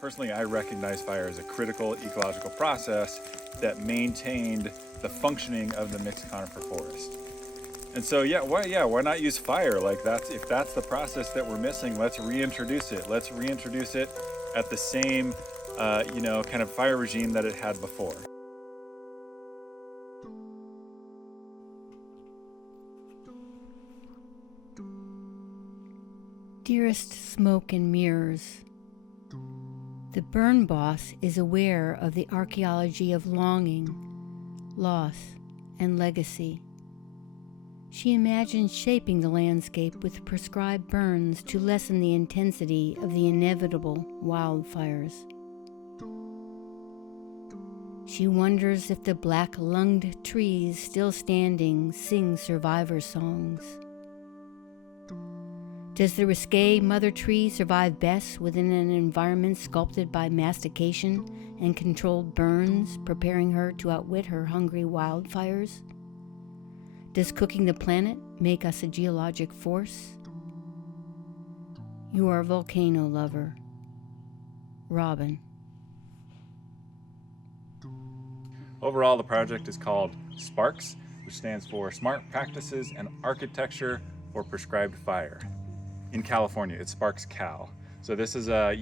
Personally, I recognize fire as a critical ecological process that maintained the functioning of the mixed conifer forest. And so, why not use fire? Like if that's the process that we're missing, let's reintroduce it. Let's reintroduce it at the same, kind of fire regime that it had before. Dearest smoke and mirrors, the burn boss is aware of the archaeology of longing, loss, and legacy. She imagines shaping the landscape with prescribed burns to lessen the intensity of the inevitable wildfires. She wonders if the black-lunged trees still standing sing survivor songs. Does the risque mother tree survive best within an environment sculpted by mastication and controlled burns, preparing her to outwit her hungry wildfires? Does cooking the planet make us a geologic force? You are a volcano lover. Robin. Overall, the project is called SPARKS, which stands for Smart Practices and Architecture for Prescribed Fire. In California, it's SPARKS Cal. So this is a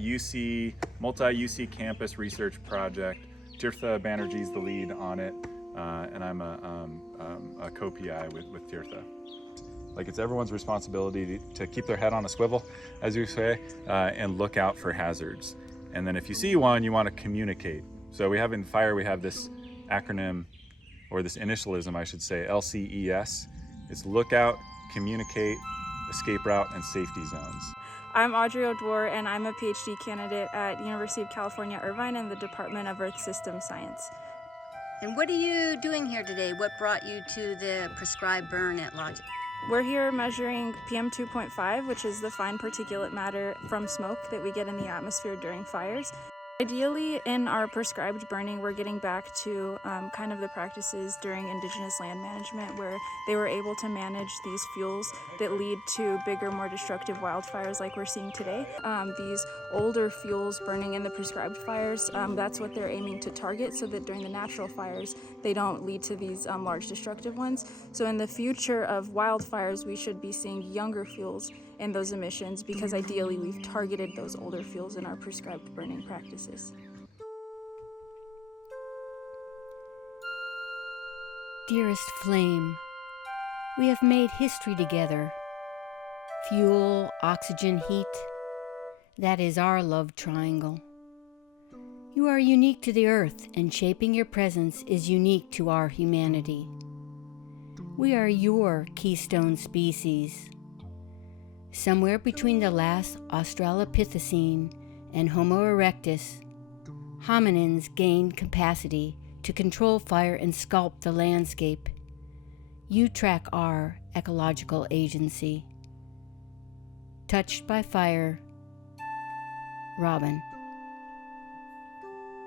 multi-UC campus research project. Tirtha Banerjee is the lead on it, and I'm a co-PI with Tirtha. Like, it's everyone's responsibility to keep their head on a swivel, as you say, and look out for hazards. And then if you see one, you want to communicate. So we have in fire, we have this acronym, or this initialism, I should say, LCES. It's lookout, communicate, escape route, and safety zones. I'm Audrey O'Dwyer, and I'm a PhD candidate at University of California, Irvine in the Department of Earth System Science. And what are you doing here today? What brought you to the prescribed burn at Blodgett? We're here measuring PM 2.5, which is the fine particulate matter from smoke that we get in the atmosphere during fires. Ideally, in our prescribed burning, we're getting back to kind of the practices during indigenous land management, where they were able to manage these fuels that lead to bigger, more destructive wildfires like we're seeing today. These older fuels burning in the prescribed fires, that's what they're aiming to target, so that during the natural fires, they don't lead to these large destructive ones. So in the future of wildfires, we should be seeing younger fuels in those emissions, because ideally we've targeted those older fuels in our prescribed burning practices. Dearest flame, we have made history together. Fuel, oxygen, heat, that is our love triangle. You are unique to the earth, and shaping your presence is unique to our humanity. We are your keystone species. Somewhere between the last Australopithecine and Homo erectus, hominins gained capacity to control fire and sculpt the landscape. You track our ecological agency. Touched by fire, Robin.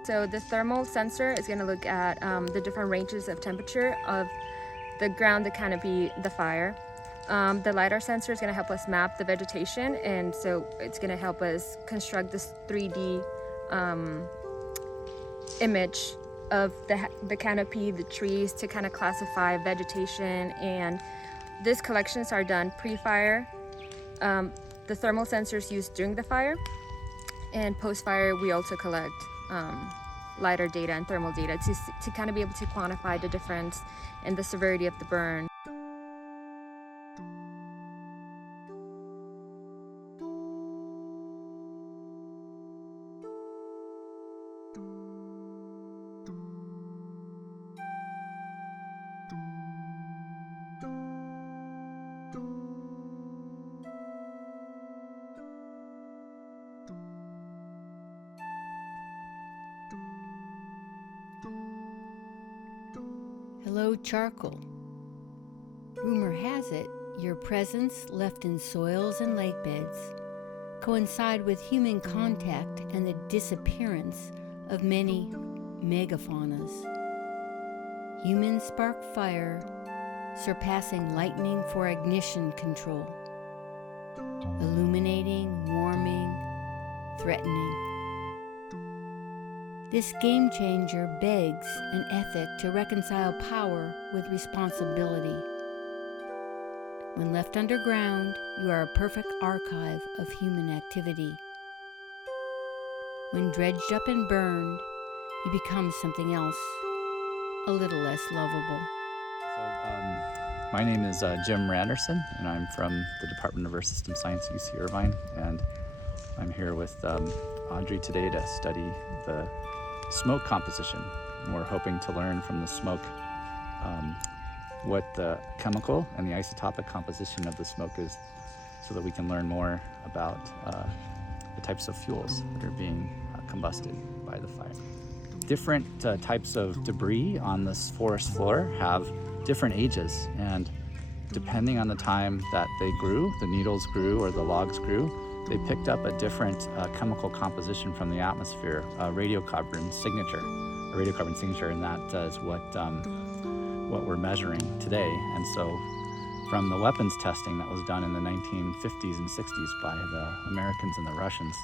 So the thermal sensor is going to look at the different ranges of temperature of the ground, the canopy, the fire. The LiDAR sensor is going to help us map the vegetation, and so it's going to help us construct this 3D image of the canopy, the trees, to kind of classify vegetation. And these collections are done pre-fire. The thermal sensors used during the fire, and post-fire we also collect LiDAR data and thermal data to kind of be able to quantify the difference in the severity of the burn. Hello, charcoal. Rumor has it your presence left in soils and lake beds coincide with human contact and the disappearance of many megafaunas. Humans spark fire, surpassing lightning for ignition control, illuminating, warming, threatening. This game changer begs an ethic to reconcile power with responsibility. When left underground, you are a perfect archive of human activity. When dredged up and burned, you become something else, a little less lovable. My name is Jim Randerson, and I'm from the Department of Earth System Science, UC Irvine, and I'm here with Audrey today to study the smoke composition. And we're hoping to learn from the smoke what the chemical and the isotopic composition of the smoke is, so that we can learn more about the types of fuels that are being combusted by the fire. Different types of debris on this forest floor have different ages, and depending on the time that they grew, the needles grew or the logs grew, they picked up a different chemical composition from the atmosphere, a radiocarbon signature, and that is what we're measuring today. And so from the weapons testing that was done in the 1950s and 60s by the Americans and the Russians,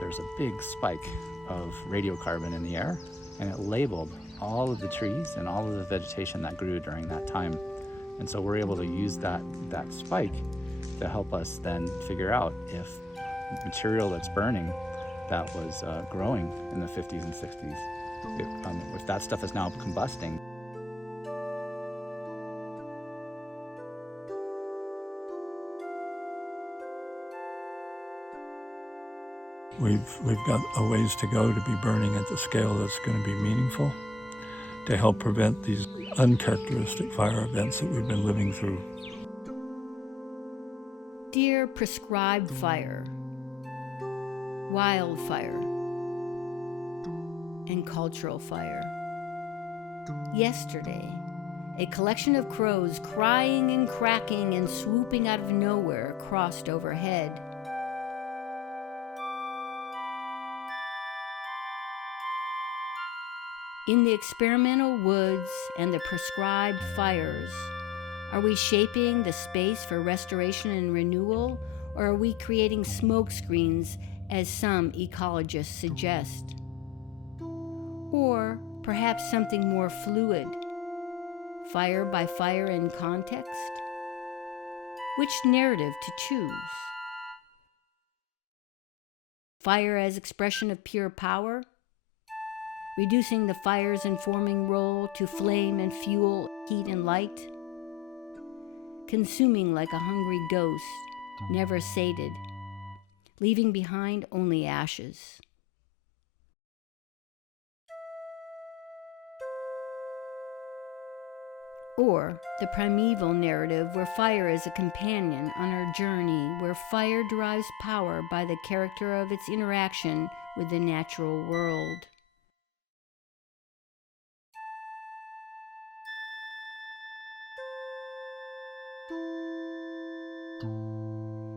there's a big spike of radiocarbon in the air, and it labeled all of the trees and all of the vegetation that grew during that time. And so we're able to use that spike to help us then figure out if material that's burning that was growing in the 50s and 60s, if that stuff is now combusting. We've got a ways to go to be burning at the scale that's going to be meaningful to help prevent these uncharacteristic fire events that we've been living through. Dear prescribed fire, wildfire, and cultural fire. Yesterday, a collection of crows crying and cracking and swooping out of nowhere crossed overhead. In the experimental woods and the prescribed fires, are we shaping the space for restoration and renewal, or are we creating smoke screens, as some ecologists suggest? Or perhaps something more fluid, fire by fire in context? Which narrative to choose? Fire as expression of pure power? Reducing the fire's informing role to flame and fuel, heat and light? Consuming like a hungry ghost, never sated, leaving behind only ashes. Or the primeval narrative where fire is a companion on our journey, where fire derives power by the character of its interaction with the natural world.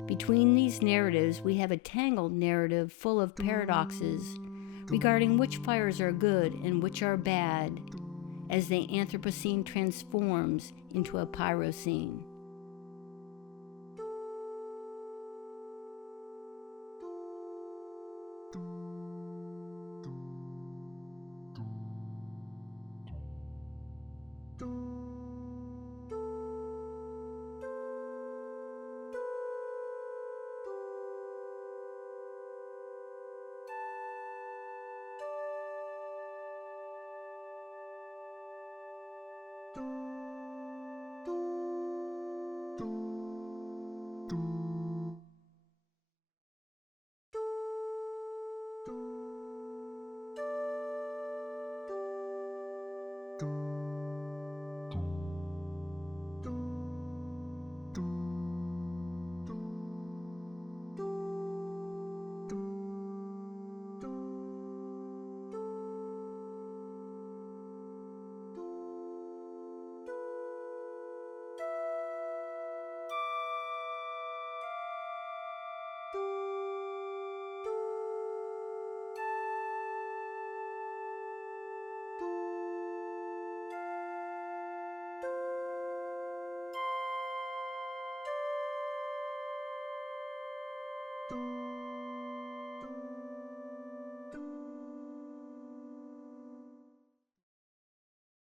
Between these narratives, we have a tangled narrative full of paradoxes regarding which fires are good and which are bad, as the Anthropocene transforms into a Pyrocene.